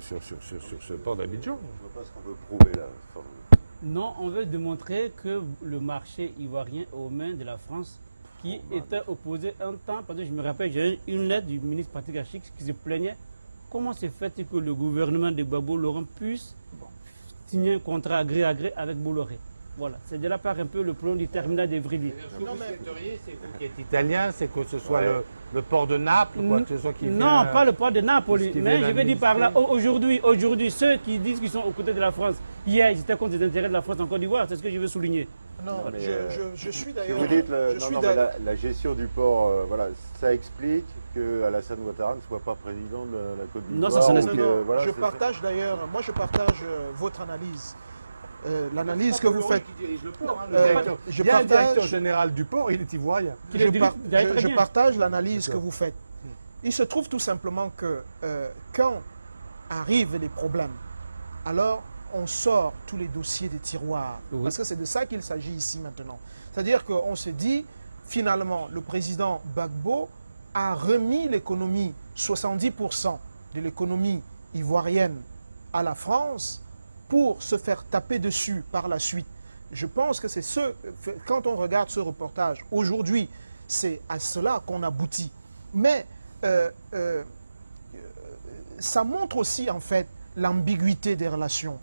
sur ce port d'Abidjan. Je ne vois pas ce qu'on veut prouver là. Non, on veut démontrer que le marché ivoirien est aux mains de la France, qui était opposé un temps, parce que je me rappelle, j'ai eu une lettre du ministre Patrick Achix qui se plaignait. Comment se fait-il que le gouvernement de Gbagbo Laurent puisse signer un contrat gré à gré avec Bolloré? Voilà, c'est de la part un peu le problème du terminal d'Evry. Ce que vous souhaiteriez, c'est vous qui êtes italien, c'est que ce soit le port de Naples, quoi, que ce soit qui Non, vient, pas le port de Naples, mais je vais dire par là, aujourd'hui, ceux qui disent qu'ils sont aux côtés de la France, hier, ils étaient contre les intérêts de la France en Côte d'Ivoire, c'est ce que je veux souligner. Non, je suis d'ailleurs... Vous dites la gestion du port, voilà, ça explique que Alassane Ouattara ne soit pas président de la Côte d'Ivoire. Non, ça n'explique pas. Voilà, je partage d'ailleurs, moi je partage votre analyse. L'analyse que vous faites. Il y a un directeur général du port, il est ivoirien. Je partage l'analyse que vous faites. Il se trouve tout simplement que quand arrivent les problèmes, alors on sort tous les dossiers des tiroirs. Oui. Parce que c'est de ça qu'il s'agit ici maintenant. C'est-à-dire qu'on se dit, finalement, le président Gbagbo a remis l'économie, 70% de l'économie ivoirienne à la France, pour se faire taper dessus par la suite. Je pense que c'est quand on regarde ce reportage, aujourd'hui, c'est à cela qu'on aboutit. Mais ça montre aussi, en fait, l'ambiguïté des relations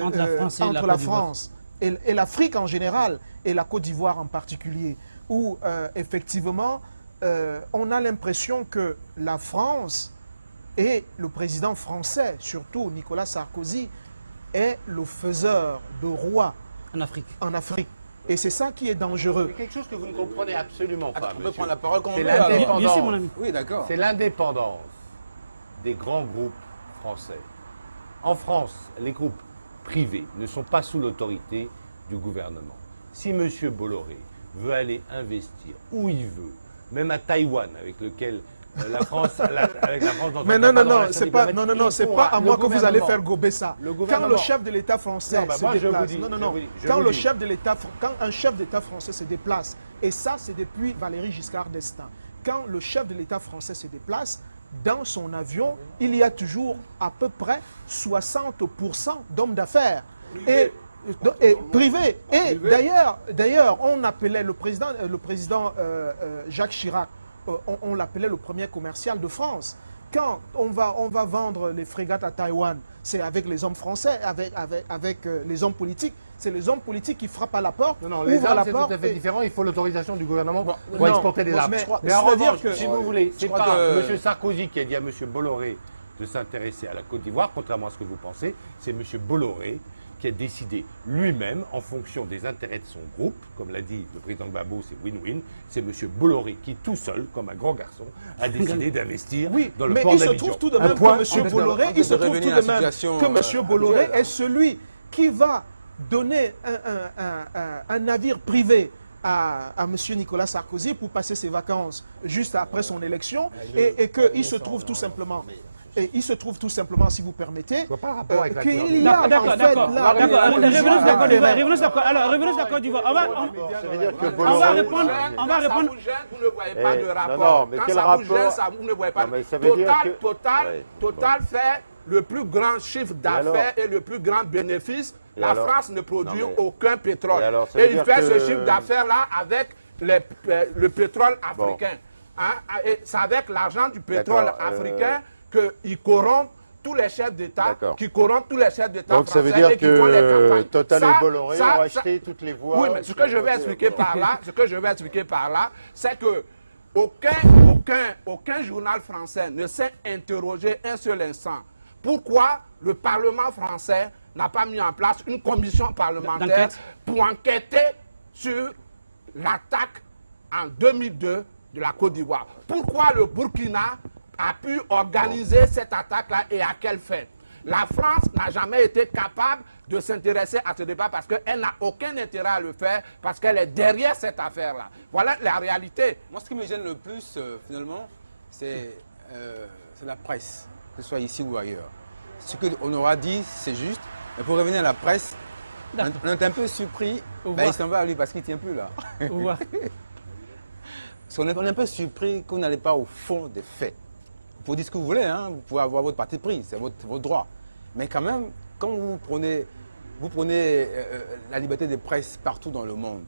entre la France et l'Afrique en général, et la Côte d'Ivoire en particulier, où, effectivement, on a l'impression que la France et le président français, surtout Nicolas Sarkozy, est le faiseur de roi en Afrique. Et c'est ça qui est dangereux. C'est quelque chose que vous ne comprenez absolument pas. On peut prendre la parole quand on veut. C'est l'indépendance. Oui, d'accord. C'est l'indépendance des grands groupes français. En France, les groupes privés ne sont pas sous l'autorité du gouvernement. Si M. Bolloré veut aller investir où il veut, même à Taïwan, avec lequel la France, mais c'est pas à moi que vous allez faire gober ça. Quand le chef de l'État français se déplace, quand un chef d'État français se déplace, et ça c'est depuis Valéry Giscard d'Estaing, quand le chef de l'État français se déplace, dans son avion, il y a toujours à peu près 60% d'hommes d'affaires et privés. Et d'ailleurs, on appelait le président Jacques Chirac, on l'appelait le premier commercial de France. Quand on va vendre les frégates à Taïwan, c'est avec les hommes français, avec les hommes politiques. C'est les hommes politiques qui frappent à la porte. Non, les armes, c'est tout à fait différent. Il faut l'autorisation du gouvernement pour exporter des armes. Mais en revanche, si vous voulez, c'est pas M. Sarkozy qui a dit à M. Bolloré de s'intéresser à la Côte d'Ivoire, contrairement à ce que vous pensez. C'est M. Bolloré qui a décidé lui-même, en fonction des intérêts de son groupe, comme l'a dit le président Gbagbo, c'est win-win, c'est M. Bolloré qui, tout seul, comme un grand garçon, a décidé d'investir dans le port d'Abidjan. Mais il se trouve tout de même que M. Bolloré est celui qui va donner un navire privé à M. Nicolas Sarkozy pour passer ses vacances juste après son élection, et qu'il se trouve tout simplement... Et il se trouve tout simplement, si vous permettez, qu'il y a d'accord. Revenons sur la Côte d'Ivoire. On va répondre. Vous ne voyez pas de rapport. Quand ça vous gêne, vous ne voyez pas. Total fait le plus grand chiffre d'affaires et le plus grand bénéfice. La France ne produit aucun pétrole. Et il fait ce chiffre d'affaires-là avec le pétrole africain. C'est avec l'argent du pétrole africain qu'ils corrompent tous les chefs d'État, qui corrompent tous les chefs d'État français. Donc ça veut dire que Total et Bolloré ont acheté toutes les voies. Oui, mais ce que je vais expliquer par là, c'est que aucun journal français ne s'est interrogé un seul instant. Pourquoi le Parlement français n'a pas mis en place une commission parlementaire pour enquêter sur l'attaque en 2002 de la Côte d'Ivoire? Pourquoi le Burkina a pu organiser cette attaque-là et à quelle fin? La France n'a jamais été capable de s'intéresser à ce débat parce qu'elle n'a aucun intérêt à le faire, parce qu'elle est derrière cette affaire-là. Voilà la réalité. Moi, ce qui me gêne le plus, finalement, c'est la presse, que ce soit ici ou ailleurs. Ce qu'on aura dit, c'est juste, mais pour revenir à la presse, on est un peu surpris. Il s'en va à lui parce qu'il ne tient plus là. On est un peu surpris qu'on n'allait pas au fond des faits. Vous pouvez dire ce que vous voulez, hein, vous pouvez avoir votre parti pris, c'est votre droit. Mais quand même, quand vous prenez la liberté de presse partout dans le monde,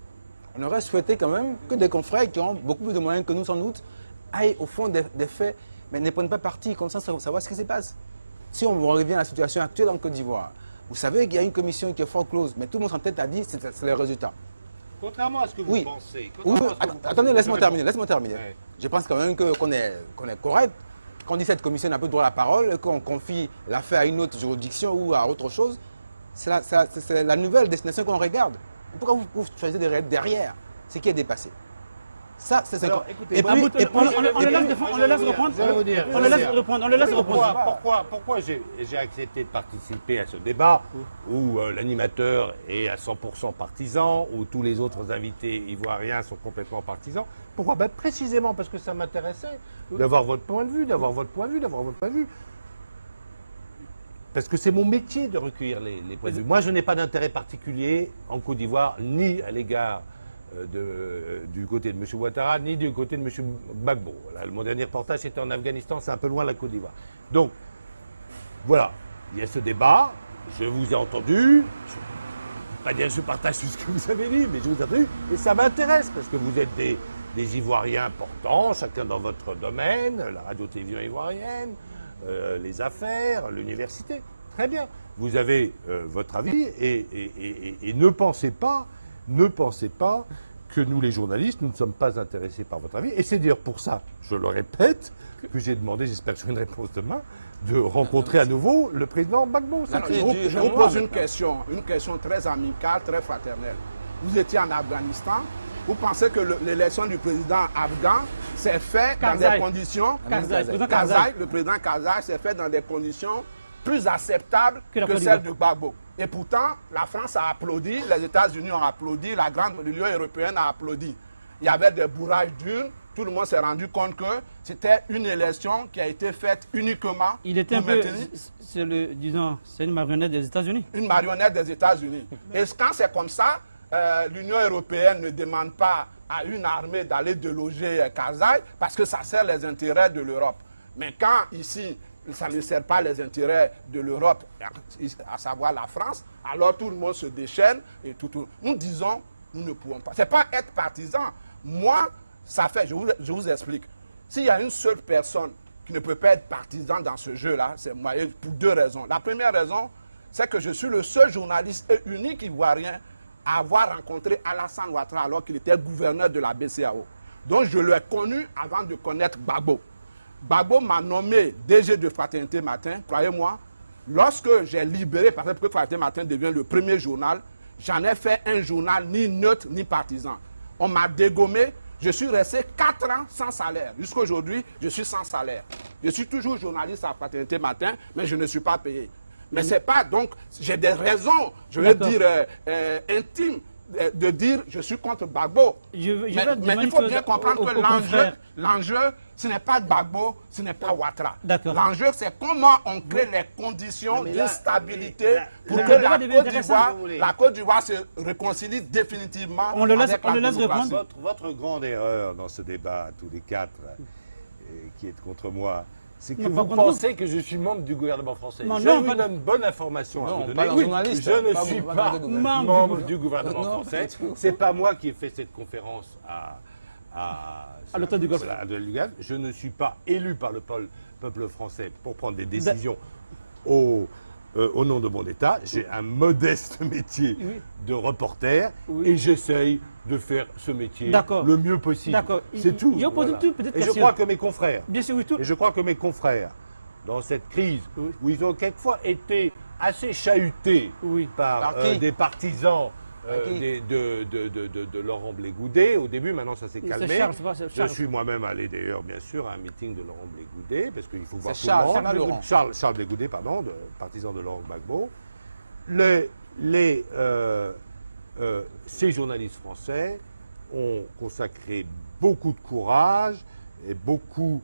on aurait souhaité quand même que des confrères qui ont beaucoup plus de moyens que nous sans doute aillent au fond des faits, mais ne prennent pas parti, comme ça, savoir ce qui se passe. Si on revient à la situation actuelle en Côte d'Ivoire, vous savez qu'il y a une commission qui est fort close, mais tout le monde en tête a dit c'est les résultats. Contrairement à ce que vous pensez. Attendez, laisse-moi terminer. Ouais. Je pense quand même qu'on est correct. Quand on dit cette commission n'a pas droit à la parole, qu'on confie l'affaire à une autre juridiction ou à autre chose, c'est la nouvelle destination qu'on regarde. Pourquoi vous choisissez de regarder derrière ce qui est dépassé? Ça, c'est ça. Et puis, on le laisse reprendre. Pourquoi j'ai accepté de participer à ce débat où l'animateur est à 100% partisan, où tous les autres invités ivoiriens sont complètement partisans? Pourquoi? Précisément parce que ça m'intéressait d'avoir votre point de vue, d'avoir votre point de vue. Parce que c'est mon métier de recueillir les points de vue. Moi, je n'ai pas d'intérêt particulier en Côte d'Ivoire, ni à l'égard du côté de M. Ouattara, ni du côté de M. Gbagbo. Voilà, mon dernier reportage était en Afghanistan, c'est un peu loin de la Côte d'Ivoire. Donc, voilà, il y a ce débat, je vous ai entendu, je ne peux pas dire que je partage tout ce que vous avez dit, mais je vous ai entendu, et ça m'intéresse, parce que vous êtes des Ivoiriens importants, chacun dans votre domaine, la radio-télévision ivoirienne, les affaires, l'université. Très bien. Vous avez votre avis et ne pensez pas que nous, les journalistes, nous ne sommes pas intéressés par votre avis. Et c'est d'ailleurs pour ça, je le répète, que j'ai demandé, j'espère que j'aurai une réponse demain, de rencontrer à nouveau le président Gbagbo. Je vous pose une question très amicale, très fraternelle. Vous étiez en Afghanistan. Vous pensez que l'élection du président afghan s'est faite dans des conditions... le président Karzai s'est fait dans des conditions plus acceptables que celles de Gbagbo. Et pourtant, la France a applaudi, les États-Unis ont applaudi, l'Union européenne a applaudi. Il y avait des bourrages d'urnes, tout le monde s'est rendu compte que c'était une élection qui a été faite uniquement pour maintenir... C'est une marionnette des États-Unis. Une marionnette des États-Unis. Et quand c'est comme ça, l'Union européenne ne demande pas à une armée d'aller déloger Karzai parce que ça sert les intérêts de l'Europe. Mais quand ici, ça ne sert pas les intérêts de l'Europe, à savoir la France, alors tout le monde se déchaîne et tout. Nous disons, nous ne pouvons pas. Ce n'est pas être partisan. Moi, ça fait, je vous explique. S'il y a une seule personne qui ne peut pas être partisan dans ce jeu-là, c'est moi, pour deux raisons. La première raison, c'est que je suis le seul journaliste et unique ivoirien à avoir rencontré Alassane Ouattara alors qu'il était gouverneur de la BCEAO. Donc je l'ai connu avant de connaître Gbagbo. Gbagbo m'a nommé DG de Fraternité Matin, croyez-moi, lorsque j'ai libéré, parce que Fraternité Matin devient le premier journal, j'en ai fait un journal ni neutre ni partisan. On m'a dégommé, je suis resté 4 ans sans salaire. Jusqu'à aujourd'hui, je suis sans salaire. Je suis toujours journaliste à Fraternité Matin, mais je ne suis pas payé. Mais c'est pas, donc, j'ai des raisons, je vais dire, intimes, de dire je suis contre Gbagbo. Mais il faut bien comprendre que l'enjeu, ce n'est pas Gbagbo, ce n'est pas Ouattara. L'enjeu, c'est comment on crée les conditions de stabilité pour que la Côte d'Ivoire se réconcilie définitivement. On le laisse répondre. Votre grande erreur dans ce débat, tous les quatre, qui est contre moi, c'est que vous pensez que je suis membre du gouvernement français. J'ai une bonne information à vous donner. Oui, je ne suis pas membre du gouvernement français. Ce n'est pas moi qui ai fait cette conférence à l'hôtel du Golfe. Je ne suis pas élu par le peuple français pour prendre des décisions au nom de mon État. J'ai un modeste métier de reporter et j'essaye de faire ce métier le mieux possible. C'est tout. Voilà. Et je crois que mes confrères, bien sûr, et je crois que mes confrères, dans cette crise, où ils ont quelquefois été assez chahutés par des partisans de Laurent Blé-Goudet, au début, maintenant ça s'est calmé. Je suis moi-même allé d'ailleurs, bien sûr, à un meeting de Laurent Blé-Goudet, parce qu'il faut voir tout le monde. Charles Blé-Goudet, pardon, partisan de Laurent Gbagbo. Ces journalistes français ont consacré beaucoup de courage et beaucoup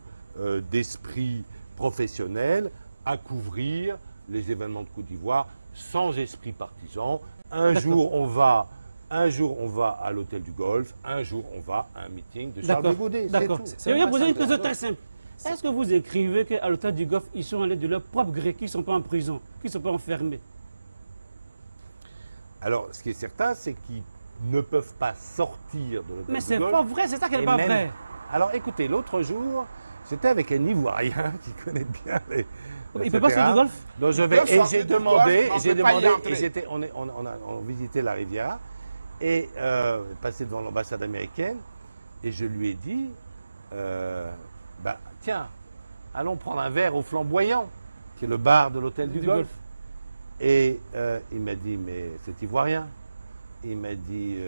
d'esprit professionnel à couvrir les événements de Côte d'Ivoire sans esprit partisan. Un jour on va à l'hôtel du Golfe, un jour on va à un meeting de Charles Blé-Goudet. D'accord. Je vais poser une question très simple. Est-ce que vous écrivez qu'à l'hôtel du Golfe, ils sont allés de leur propre gré, qu'ils ne sont pas en prison, qu'ils ne sont pas enfermés? Alors, ce qui est certain, c'est qu'ils ne peuvent pas sortir de l'hôtel du Golfe. Mais c'est pas vrai, c'est ça qui n'est pas vrai. Alors, écoutez, l'autre jour, j'étais avec un Ivoirien qui connaît bien les... Il ne peut pas sortir du Golfe? Donc j'ai demandé, on visitait la Riviera, et passé devant l'ambassade américaine, et je lui ai dit, tiens, allons prendre un verre au Flamboyant, qui est le bar de l'hôtel du Golfe. Et il m'a dit, mais c'est ivoirien. Il m'a dit,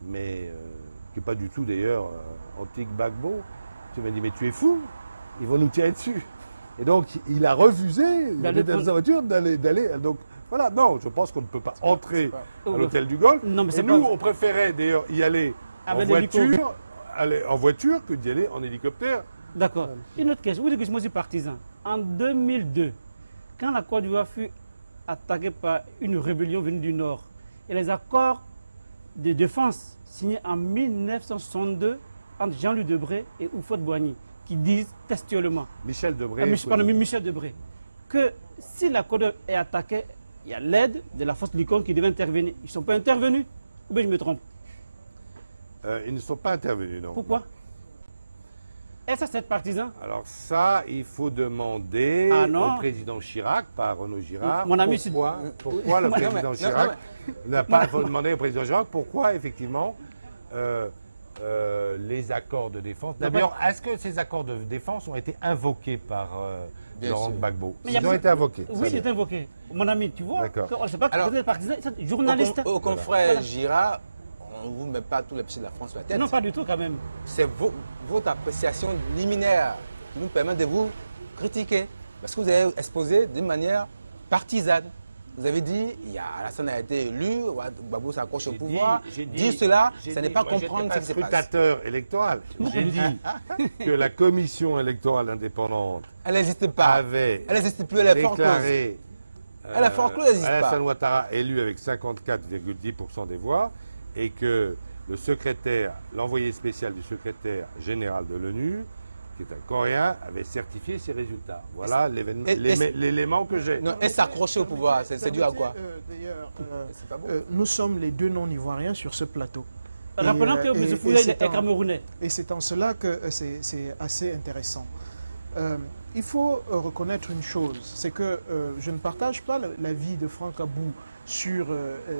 qui n'est pas du tout d'ailleurs antique Gbagbo. Il m'a dit, mais tu es fou, ils vont nous tirer dessus. Et donc, il a refusé d'aller dans sa voiture, d'aller. Donc, voilà, non, je pense qu'on ne peut pas entrer à l'hôtel du Golfe. Non, mais et nous, on préférait d'ailleurs y aller en voiture que d'y aller en hélicoptère. D'accord. Une autre question. Vous dites que je suis partisan. En 2002, quand la Côte d'Ivoire fut attaquée par une rébellion venue du Nord, et les accords de défense signés en 1962 entre Jean-Louis Debré et Houphouët-Boigny, qui disent textuellement, Michel Debré, Michel Debré, que si la Côte d'Ivoire est attaquée, il y a l'aide de la force Licon qui devait intervenir. Ils ne sont pas intervenus? Ou bien je me trompe? Ils ne sont pas intervenus, non. Pourquoi? Est-ce que c'est partisan? Alors ça, il faut demander au président Chirac, pas à Renaud Girard. Mon ami, pourquoi le président Chirac n'a pas... Il faut demander au président Chirac pourquoi, effectivement, les accords de défense... D'abord, est-ce que ces accords de défense ont été invoqués par Laurent Gbagbo? Ils ont été invoqués. Oui, ils ont été invoqués. Mon ami, tu vois, je ne sais pas que vous êtes partisan, journaliste. Au confrère Girard, on ne vous met pas tous les pieds de la France sur la tête. Non, pas du tout quand même. C'est votre appréciation liminaire qui nous permet de vous critiquer. Parce que vous avez exposé d'une manière partisane. Vous avez dit, Alassane a été élu, Gbagbo s'accroche au pouvoir. Dire cela, ce n'est pas comprendre ce qui se passe. Scrutateur électoral. J'ai dit que la commission électorale indépendante elle n'existe pas. Avait elle n'existe plus, elle est forte. Déclaré elle est forte, elle n'existe pas. Alassane Ouattara élu avec 54,10% des voix et que le secrétaire, l'envoyé spécial du secrétaire général de l'ONU, qui est un Coréen, avait certifié ces résultats. Voilà l'élément que j'ai. Et s'accrocher au pouvoir, c'est dû à quoi? D'ailleurs, nous sommes les deux non-ivoiriens sur ce plateau. Rappelons que M. Fouillé est camerounais. Et c'est en cela que c'est assez intéressant. Il faut reconnaître une chose, c'est que je ne partage pas l'avis de Franck Abou sur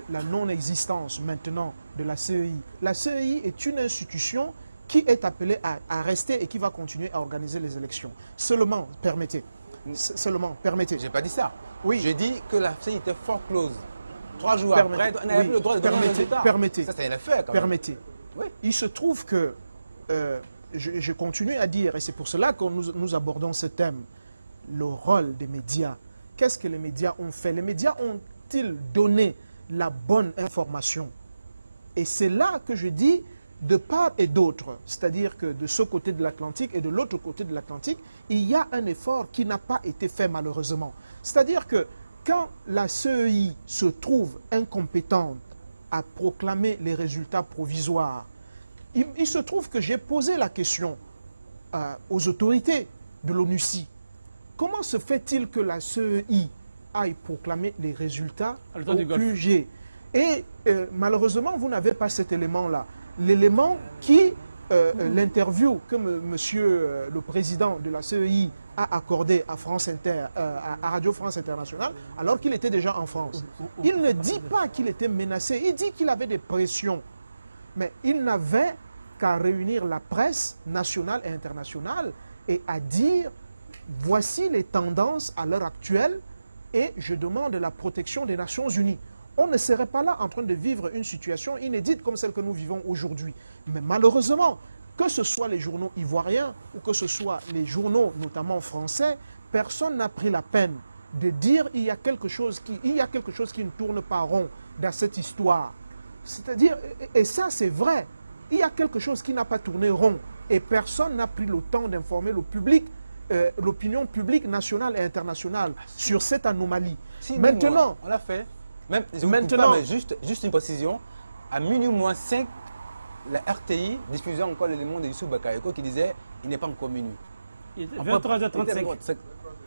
la non-existence maintenant de la CEI. La CEI est une institution qui est appelée à rester et qui va continuer à organiser les élections. Seulement, permettez. J'ai pas dit ça. Oui. J'ai dit que la CEI était fort close. 3 jours après, on n'avait plus le droit de donner un résultat. Permettez. Ça, c'est un fait, quand même. Permettez. Oui. Il se trouve que, je continue à dire, et c'est pour cela que nous abordons ce thème, le rôle des médias. Qu'est-ce que les médias ont fait? Les médias ont-ils donné la bonne information? Et c'est là que je dis, de part et d'autre, c'est-à-dire que de ce côté de l'Atlantique et de l'autre côté de l'Atlantique, il y a un effort qui n'a pas été fait malheureusement. C'est-à-dire que quand la CEI se trouve incompétente à proclamer les résultats provisoires, il se trouve que j'ai posé la question aux autorités de l'ONUCI. Comment se fait-il que la CEI aille proclamer les résultats au QG? Et malheureusement, vous n'avez pas cet élément-là. L'élément qui, l'interview que monsieur le président de la CEI a accordé à France Inter, à Radio France Internationale, alors qu'il était déjà en France. Il ne dit pas qu'il était menacé, il dit qu'il avait des pressions. Mais il n'avait qu'à réunir la presse nationale et internationale et à dire, voici les tendances à l'heure actuelle et je demande la protection des Nations Unies. On ne serait pas là en train de vivre une situation inédite comme celle que nous vivons aujourd'hui. Mais malheureusement, que ce soit les journaux ivoiriens ou que ce soit les journaux, notamment français, personne n'a pris la peine de dire il y a quelque chose qui ne tourne pas rond dans cette histoire. C'est-à-dire, et ça c'est vrai, il y a quelque chose qui n'a pas tourné rond et personne n'a pris le temps d'informer le public, l'opinion publique nationale et internationale sur cette anomalie. Si, maintenant, on l'a fait. Même, maintenant, mais juste une précision, à minuit moins 5, la RTI diffusait encore l'élément de Youssou Bakayoko qui disait il n'est pas encore minuit. 23h35.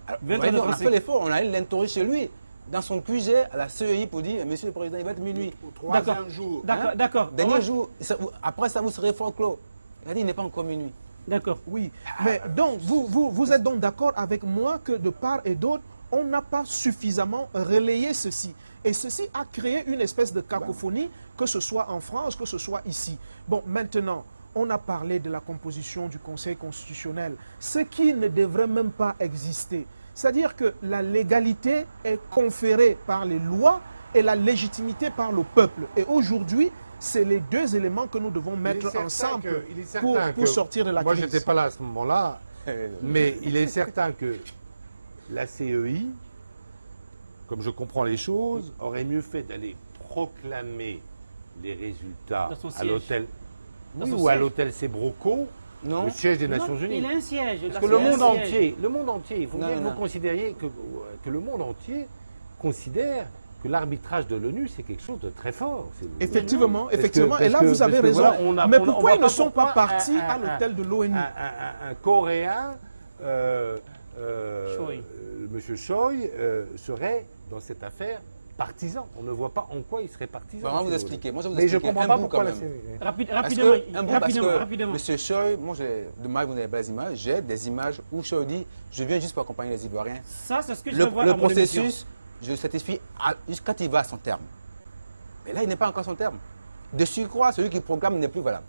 On a fait l'effort, on a allé l'interroger chez lui. Dans son QG, à la CEI, pour dire, monsieur le président, il va être minuit. Au troisième jour. D'accord. Dernier jour, après ça, vous serez fort clos. Il a dit, il n'est pas encore minuit. D'accord. Oui, mais donc, vous êtes donc d'accord avec moi que de part et d'autre, on n'a pas suffisamment relayé ceci. Et ceci a créé une espèce de cacophonie, que ce soit en France, que ce soit ici. Bon, maintenant, on a parlé de la composition du Conseil constitutionnel, ce qui ne devrait même pas exister. C'est-à-dire que la légalité est conférée par les lois et la légitimité par le peuple. Et aujourd'hui, c'est les deux éléments que nous devons mettre ensemble pour sortir de la crise. Moi, je n'étais pas là à ce moment-là, mais il est certain que la CEI, comme je comprends les choses, aurait mieux fait d'aller proclamer les résultats à l'hôtel ou à l'hôtel Sebroco, le siège des Nations Unies. Il a un siège. Parce que le monde entier, il faut bien que vous considériez que le monde entier considère que l'arbitrage de l'ONU, c'est quelque chose de très fort. Effectivement. Et là, vous avez raison. Voilà, mais pourquoi ils ne sont pas partis à l'hôtel de l'ONU? Un Coréen, M. Choi, serait, dans cette affaire, partisan. On ne voit pas en quoi il serait partisan. Comment vous expliquer? Moi, mais je ne comprends pas pourquoi la série. Rapidement. M. Choi, moi, demain, vous n'avez pas les images. J'ai des images où Choi dit, je viens juste pour accompagner les Ivoiriens. Ça, c'est ce que je veux voir. Le processus, je le satisfie jusqu'à quand il va à son terme. Mais là, il n'est pas encore à son terme. De surcroît, celui qui proclame n'est plus valable.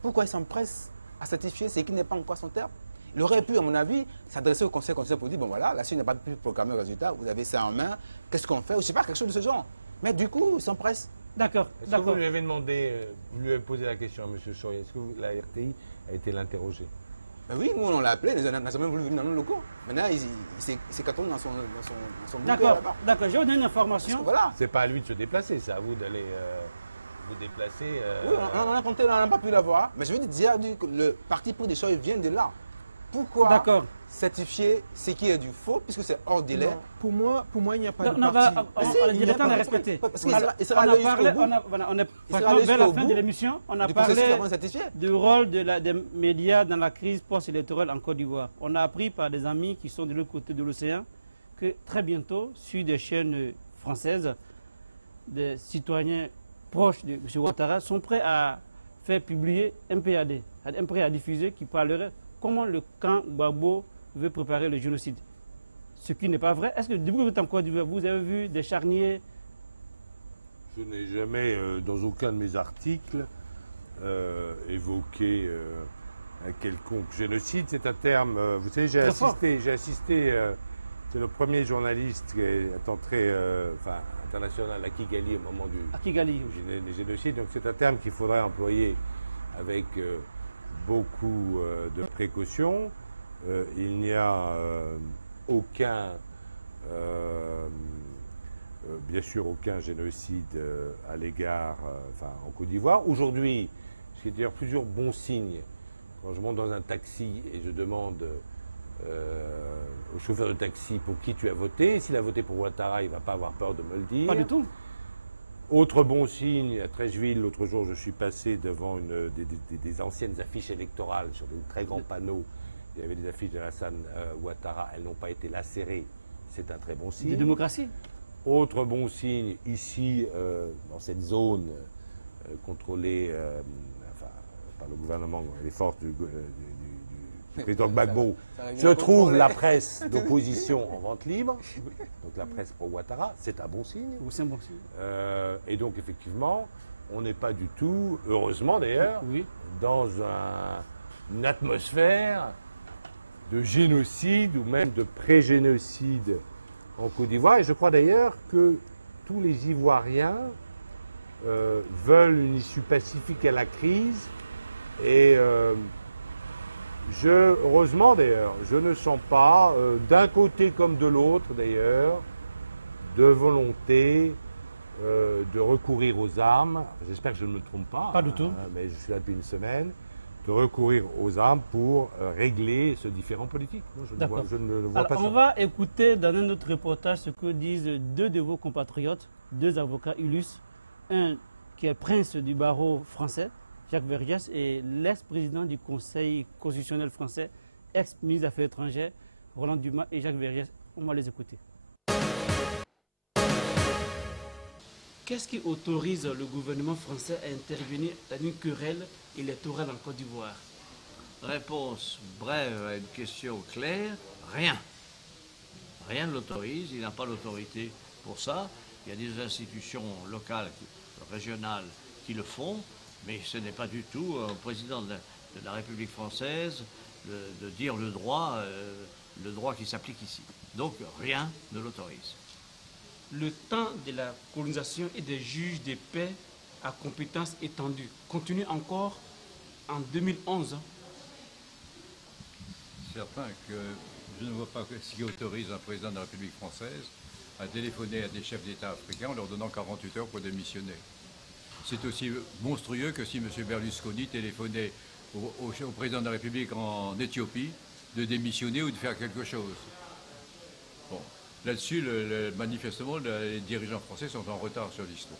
Pourquoi il s'empresse à certifier ce qui n'est pas encore à son terme? Il aurait pu, à mon avis, s'adresser au Conseil constitutionnel pour dire, bon voilà, la Suisse n'a pas pu proclamer le résultat, vous avez ça en main, qu'est-ce qu'on fait? Ou je ne sais pas, quelque chose de ce genre. Mais du coup, il s'empresse. D'accord. Est-ce que vous lui avez demandé, vous lui avez posé la question à M. Choi, est-ce que la RTI a été l'interroger? Ben oui, nous on l'a appelé, nous avons même voulu venir dans nos locaux. Maintenant, il s'est cartonné dans son D'accord, je vais vous donner une information. Voilà. C'est pas à lui de se déplacer, c'est à vous d'aller vous déplacer. Oui, on a compté, on n'a pas pu l'avoir. Mais je veux dire que le parti pris des choses vient de là. Pourquoi certifier ce qui est du faux, puisque c'est hors délai? Non, pour moi, il n'y a pas de parti. Il est temps de respecter. On est vers la fin de l'émission. On a parlé du rôle des médias dans la crise post-électorale en Côte d'Ivoire. On a appris par des amis qui sont de l'autre côté de l'océan que très bientôt, sur des chaînes françaises, des citoyens proches de M. Ouattara sont prêts à faire publier un PAD, un prêt à diffuser qui parlerait comment le camp Gbagbo veut préparer le génocide. Ce qui n'est pas vrai. Est-ce que depuis que vous êtes en Côte d'Ivoire, vous avez vu des charniers? Je n'ai jamais, dans aucun de mes articles, évoqué un quelconque génocide. C'est un terme, vous savez, j'ai assisté, c'est le premier journaliste qui est entré international à Kigali au moment du génocide. Donc c'est un terme qu'il faudrait employer avec beaucoup de précautions. Il n'y a aucun, bien sûr, aucun génocide à l'égard, en Côte d'Ivoire. Aujourd'hui, c'est d'ailleurs plusieurs bons signes. Quand je monte dans un taxi et je demande au chauffeur de taxi pour qui tu as voté, s'il a voté pour Ouattara, il ne va pas avoir peur de me le dire. Pas du tout. Autre bon signe, à Treichville, l'autre jour, je suis passé devant des anciennes affiches électorales sur de très grands panneaux. Il y avait des affiches de Alassane Ouattara, elles n'ont pas été lacérées. C'est un très bon signe. De démocratie. Autre bon signe, ici, dans cette zone contrôlée par le gouvernement, les forces du président Gbagbo, se trouve la presse d'opposition en vente libre, donc la presse pro Ouattara, c'est un bon signe. C'est un bon signe. Et donc effectivement, on n'est pas du tout, heureusement d'ailleurs, dans une atmosphère de génocide ou même de pré-génocide en Côte d'Ivoire. Et je crois d'ailleurs que tous les Ivoiriens veulent une issue pacifique à la crise et heureusement d'ailleurs, je ne sens pas, d'un côté comme de l'autre d'ailleurs, de volonté de recourir aux armes. J'espère que je ne me trompe pas. Pas du tout. Mais je suis là depuis une semaine. De recourir aux armes pour régler ce différend politique. Moi, je ne vois pas ça. On va écouter dans un autre reportage ce que disent deux de vos compatriotes, deux avocats illustres, un qui est prince du barreau français, Jacques Vergès, et l'ex-président du Conseil constitutionnel français, ex-ministre des Affaires étrangères, Roland Dumas et Jacques Vergès. On va les écouter. Qu'est-ce qui autorise le gouvernement français à intervenir dans une querelle électorale en Côte d'Ivoire? Réponse brève à une question claire, rien. Rien ne l'autorise, il n'a pas l'autorité pour ça. Il y a des institutions locales, régionales qui le font, mais ce n'est pas du tout au président de la République française de dire le droit qui s'applique ici. Donc rien ne l'autorise. Le temps de la colonisation et des juges de paix à compétence étendue continue encore en 2011. Certain que je ne vois pas ce qui autorise un président de la République française à téléphoner à des chefs d'État africains en leur donnant 48 heures pour démissionner. C'est aussi monstrueux que si M. Berlusconi téléphonait au président de la République en Éthiopie de démissionner ou de faire quelque chose. Bon, là-dessus, manifestement, les dirigeants français sont en retard sur l'histoire.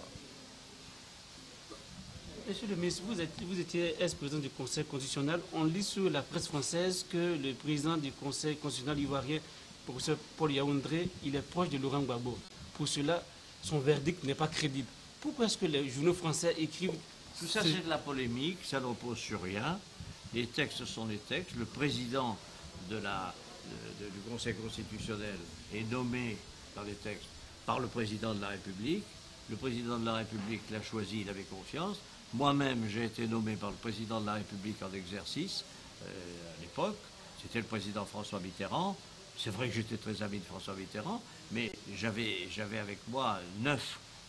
Monsieur le ministre, vous étiez ex-président du Conseil constitutionnel. On lit sur la presse française que le président du Conseil constitutionnel ivoirien, professeur Paul Yaoundé, il est proche de Laurent Gbagbo. Pour cela, son verdict n'est pas crédible. Pourquoi est-ce que les journaux français écrivent... Tout ça, c'est de la polémique, ça ne repose sur rien. Les textes sont les textes. Le président du Conseil constitutionnel est nommé dans les textes par le président de la République. Le président de la République l'a choisi, il avait confiance. Moi-même, j'ai été nommé par le président de la République en exercice à l'époque. C'était le président François Mitterrand. C'est vrai que j'étais très ami de François Mitterrand, mais j'avais avec moi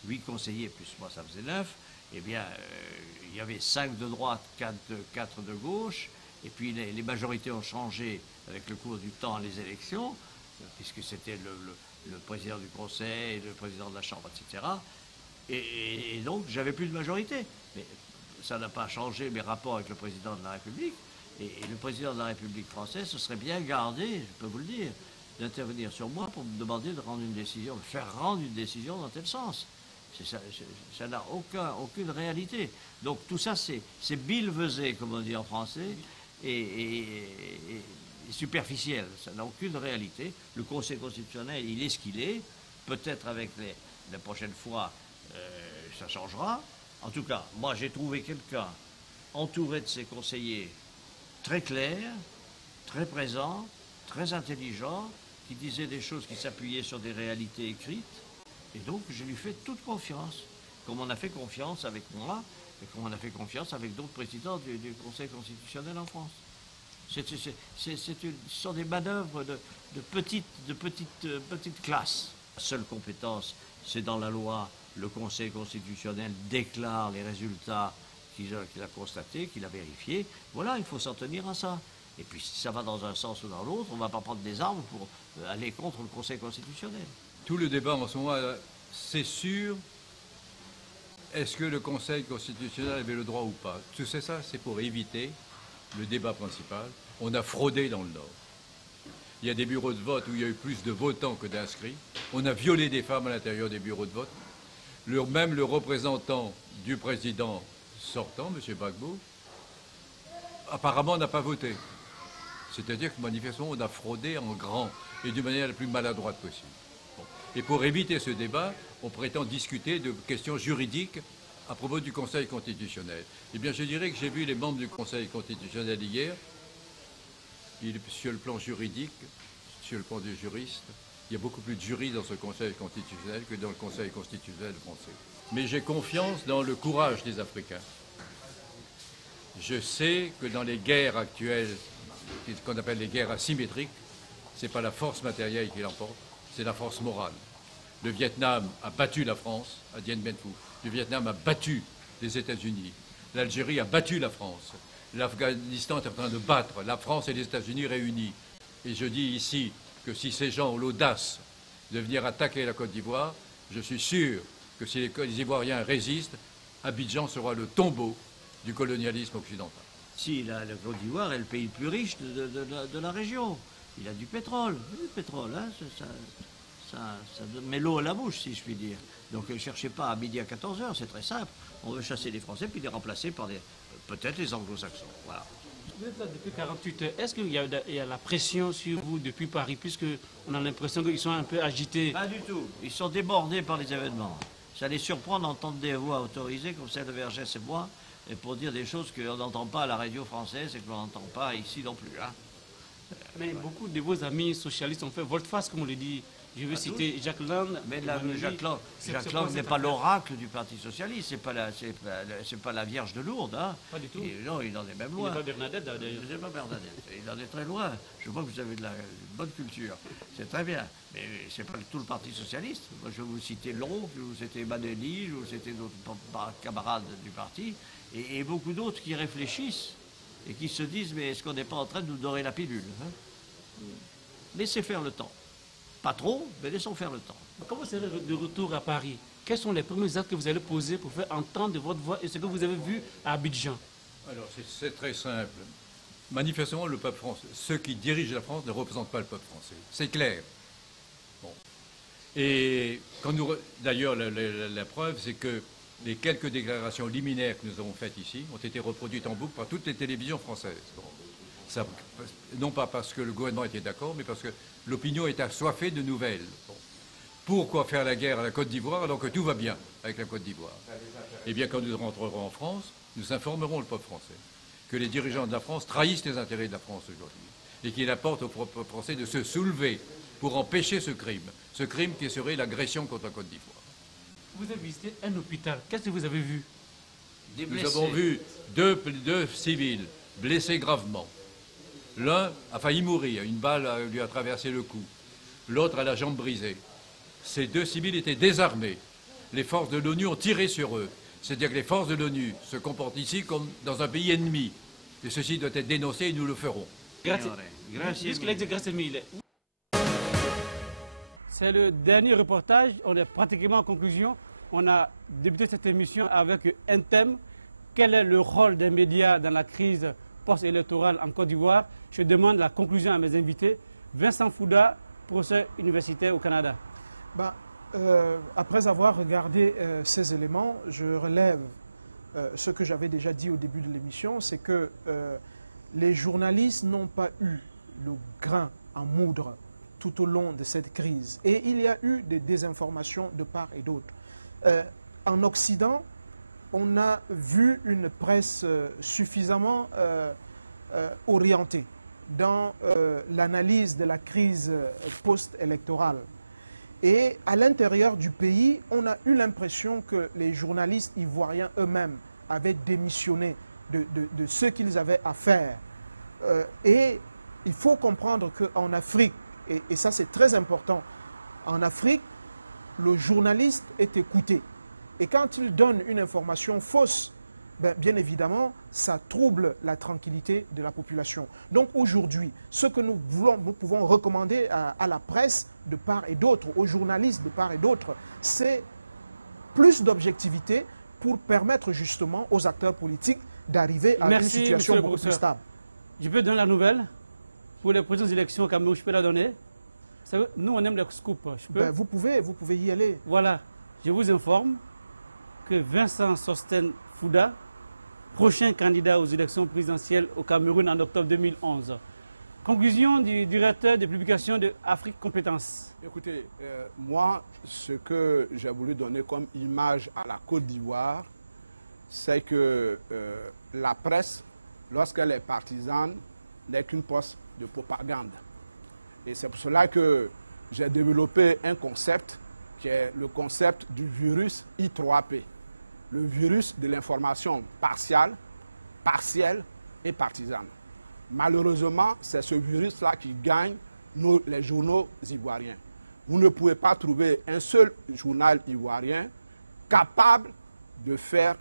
8 conseillers, plus moi ça faisait 9. Eh bien, il y avait 5 de droite, 4 de gauche. Et puis les majorités ont changé avec le cours du temps les élections, puisque c'était le président du Conseil, le président de la Chambre, etc. Et donc, j'avais plus de majorité. Mais ça n'a pas changé mes rapports avec le président de la République. Et le président de la République française se serait bien gardé, je peux vous le dire, d'intervenir sur moi pour me demander de rendre une décision, de faire rendre une décision dans tel sens. Ça n'a aucune réalité. Donc tout ça, c'est billevesé, comme on dit en français, et superficiel. Ça n'a aucune réalité. Le Conseil constitutionnel, il est ce qu'il est. Peut-être avec la prochaine fois, ça changera. En tout cas, moi, j'ai trouvé quelqu'un entouré de ses conseillers très clair, très présent, très intelligent, qui disait des choses qui s'appuyaient sur des réalités écrites. Et donc, je lui fais toute confiance, comme on a fait confiance avec moi, et comme on a fait confiance avec d'autres présidents du Conseil constitutionnel en France. Ce sont des manœuvres de petite classe. La seule compétence, c'est dans la loi. Le Conseil constitutionnel déclare les résultats qu'il a constatés, qu'il a vérifiés. Voilà, il faut s'en tenir à ça. Et puis, si ça va dans un sens ou dans l'autre, on ne va pas prendre des armes pour aller contre le Conseil constitutionnel. Tout le débat en ce moment, c'est sûr, est-ce que le Conseil constitutionnel avait le droit ou pas? Tout ça, c'est pour éviter le débat principal. On a fraudé dans le Nord. Il y a des bureaux de vote où il y a eu plus de votants que d'inscrits. On a violé des femmes à l'intérieur des bureaux de vote. Même le représentant du président sortant, M. Gbagbo, apparemment n'a pas voté. C'est-à-dire que manifestement, on a fraudé en grand et d'une manière la plus maladroite possible. Bon. Et pour éviter ce débat, on prétend discuter de questions juridiques à propos du Conseil constitutionnel. Eh bien, je dirais que j'ai vu les membres du Conseil constitutionnel hier. Sur le plan juridique, sur le plan des juristes, il y a beaucoup plus de juristes dans ce Conseil constitutionnel que dans le Conseil constitutionnel français. Mais j'ai confiance dans le courage des Africains. Je sais que dans les guerres actuelles, ce qu'on appelle les guerres asymétriques, ce n'est pas la force matérielle qui l'emporte, c'est la force morale. Le Vietnam a battu la France à Dien Bien Phu. Le Vietnam a battu les États-Unis. L'Algérie a battu la France. L'Afghanistan est en train de battre la France et les États-Unis réunis. Et je dis ici que si ces gens ont l'audace de venir attaquer la Côte d'Ivoire, je suis sûr que si les Ivoiriens résistent, Abidjan sera le tombeau du colonialisme occidental. Si, la Côte d'Ivoire est le pays le plus riche de la région. Il a du pétrole. Du pétrole, hein, ça met l'eau à la bouche, si je puis dire. Donc ne cherchez pas à midi à 14h, c'est très simple. On veut chasser les Français puis les remplacer par peut-être les anglo-saxons. Voilà. Vous êtes là depuis 48 heures. Est-ce qu'il y a la pression sur vous depuis Paris, puisqu'on a l'impression qu'ils sont un peu agités? Pas du tout. Ils sont débordés par les événements. Ça les surprend d'entendre des voix autorisées comme celle de Vergès et moi, et pour dire des choses qu'on n'entend pas à la radio française et que l'on n'entend pas ici non plus. Hein. Mais beaucoup de vos amis socialistes ont fait volte-face, comme on le dit. Je veux citer Jacques Lang. Mais Jacques Lang n'est pas l'oracle du Parti Socialiste, c'est pas la Vierge de Lourdes. Hein. Pas du tout. Non, il en est même loin. Il n'est pas Bernadette, d'ailleurs. Il n'est pas Bernadette. Il en est très loin. Je vois que vous avez de la bonne culture. C'est très bien. Mais c'est pas tout le Parti Socialiste. Moi, je vais vous citer l'oncle, je vais vous citer Manelli, je vais vous citer d'autres camarades du parti, et beaucoup d'autres qui réfléchissent et qui se disent, mais est-ce qu'on n'est pas en train de nous dorer la pilule, hein? Laissez faire le temps. Pas trop, mais laissons faire le temps. Comment c'est de retour à Paris? Quels sont les premiers actes que vous allez poser pour faire entendre votre voix et ce que vous avez vu à Abidjan? Alors, c'est très simple. Manifestement, le peuple français, ceux qui dirigent la France ne représentent pas le peuple français. C'est clair. Bon. Et d'ailleurs, la preuve, c'est que les quelques déclarations liminaires que nous avons faites ici ont été reproduites en boucle par toutes les télévisions françaises. Bon. Ça, non pas parce que le gouvernement était d'accord, mais parce que l'opinion est assoiffée de nouvelles. Bon. Pourquoi faire la guerre à la Côte d'Ivoire alors que tout va bien avec la Côte d'Ivoire? Eh bien, quand nous rentrerons en France, nous informerons le peuple français que les dirigeants de la France trahissent les intérêts de la France aujourd'hui et qu'il apporte au peuple français de se soulever pour empêcher ce crime qui serait l'agression contre la Côte d'Ivoire. Vous avez visité un hôpital. Qu'est-ce que vous avez vu? Nous avons vu deux civils blessés gravement. L'un a failli mourir, une balle lui a traversé le cou. L'autre a la jambe brisée. Ces deux civils étaient désarmés. Les forces de l'ONU ont tiré sur eux. C'est-à-dire que les forces de l'ONU se comportent ici comme dans un pays ennemi. Et ceci doit être dénoncé et nous le ferons. C'est le dernier reportage. On est pratiquement en conclusion. On a débuté cette émission avec un thème. Quel est le rôle des médias dans la crise post-électorale en Côte d'Ivoire? Je demande la conclusion à mes invités. Vincent Fouda, professeur universitaire au Canada. Après avoir regardé ces éléments, je relève ce que j'avais déjà dit au début de l'émission, c'est que les journalistes n'ont pas eu le grain à moudre tout au long de cette crise. Et il y a eu des désinformations de part et d'autre. En Occident, on a vu une presse suffisamment orientée dans l'analyse de la crise post-électorale. Et à l'intérieur du pays, on a eu l'impression que les journalistes ivoiriens eux-mêmes avaient démissionné de ce qu'ils avaient à faire. Et il faut comprendre qu'en Afrique, et ça c'est très important, en Afrique, le journaliste est écouté. Et quand il donne une information fausse, bien évidemment, ça trouble la tranquillité de la population. Donc aujourd'hui, ce que nous pouvons recommander à la presse de part et d'autre, aux journalistes de part et d'autre, c'est plus d'objectivité pour permettre justement aux acteurs politiques d'arriver à une situation beaucoup plus stable. Je peux donner la nouvelle pour les prochaines élections au Cameroun, je peux la donner. Nous, on aime les scoops. Vous pouvez y aller. Voilà, je vous informe que Vincent Sostène Fouda, prochain candidat aux élections présidentielles au Cameroun en octobre 2011. Conclusion du directeur de publication de Afrique Compétences. Écoutez, moi, ce que j'ai voulu donner comme image à la Côte d'Ivoire, c'est que la presse, lorsqu'elle est partisane, n'est qu'une poste de propagande. Et c'est pour cela que j'ai développé un concept qui est le concept du virus I3P. Le virus de l'information partielle et partisane. Malheureusement, c'est ce virus-là qui gagne les journaux ivoiriens. Vous ne pouvez pas trouver un seul journal ivoirien capable de faire